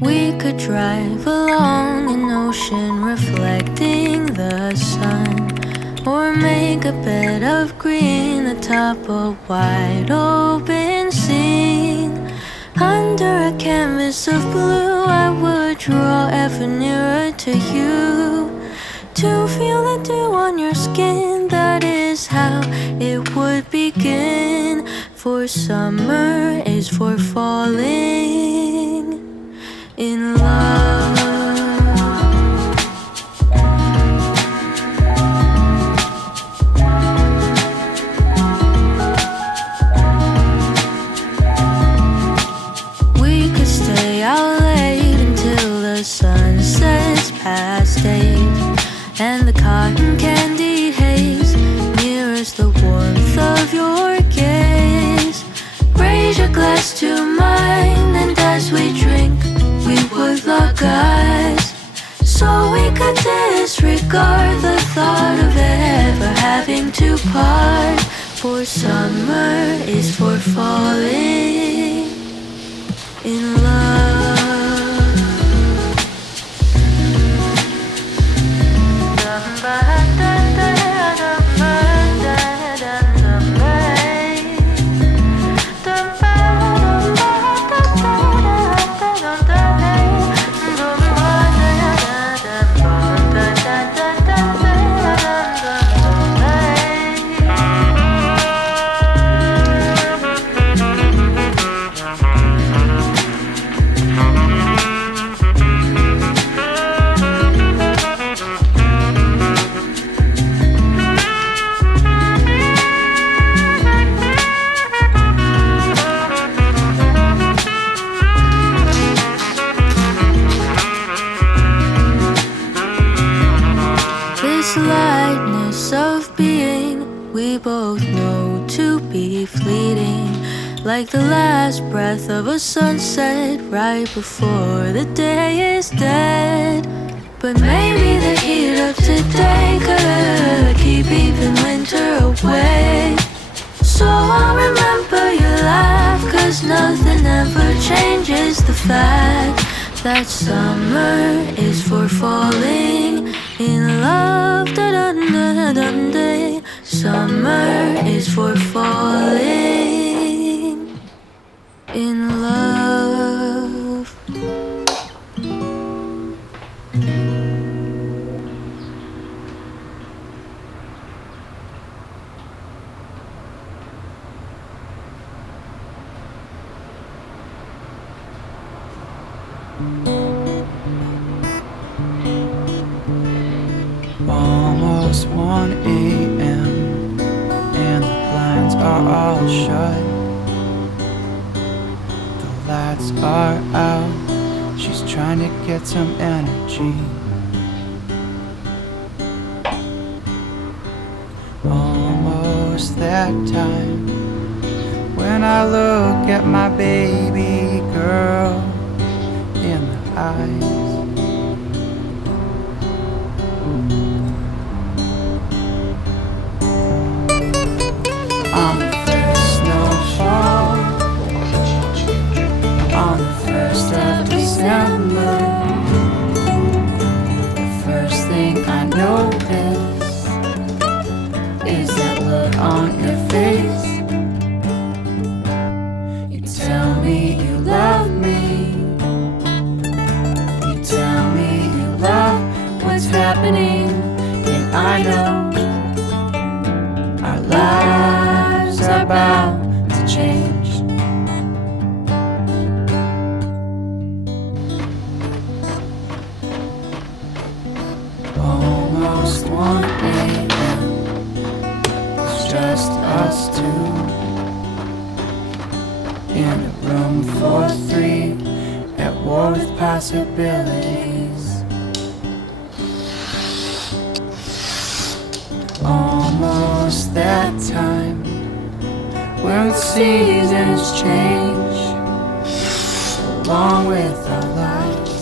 We could drive along an ocean reflecting the sun, or make a bed of green atop a wide open scene. Under a canvas of blue I would draw ever nearer to you, to feel the dew on your skin. That is how it would begin. For summer is for falling in love. We could stay out late until the sun sets past 8, and the cotton candy haze mirrors the warmth of your gaze. Raise your glass to mine, and as we drink we would lock eyes, so we could disregard the thought of ever having to part. For summer is for falling in love. This lightness of being we both know to be fleeting, like the last breath of a sunset right before the day is dead. But maybe the heat of today could keep even winter away. So I'll remember your laugh, 'cause nothing ever changes the fact that summer is for falling in love. Da-dun-da-dun-day. Summer is for falling in love. Almost 1 a.m. and the blinds are all shut. The lights are out. She's trying to get some energy. Almost that time when I look at my baby girl in the eyes. On the first snowfall, on the 1st of December, the first thing I notice is that look on your face. You tell me you love me, you tell me you love what's happening, and I know our lives are about to change. Almost 1 a.m. It's just us two in a room for 3, at war with possibilities. Almost that time when the seasons change along with our lives.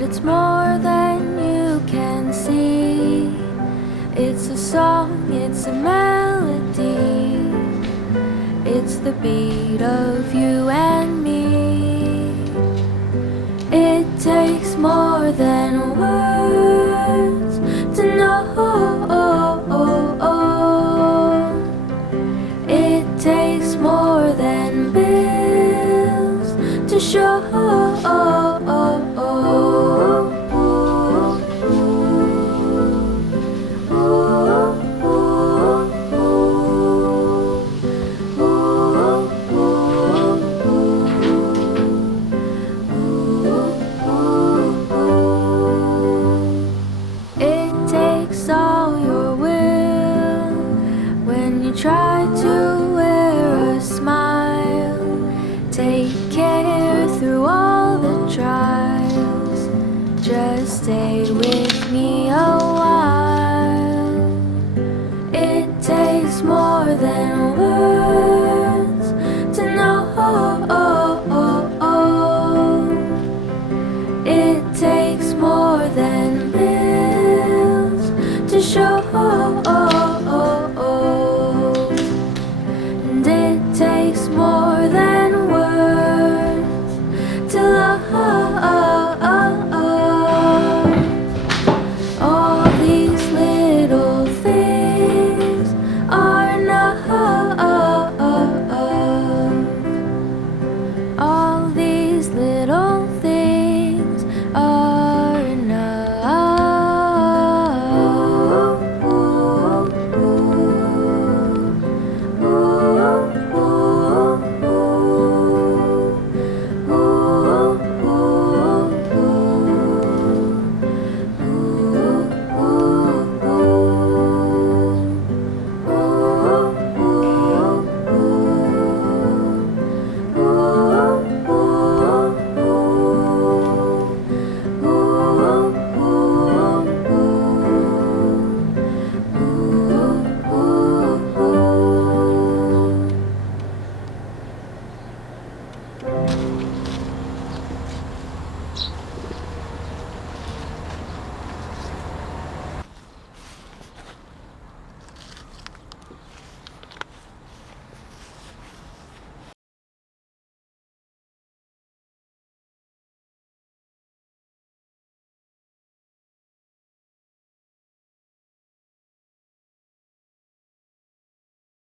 but it's more than you can see. It's a song, it's a melody, it's the beat of you and me.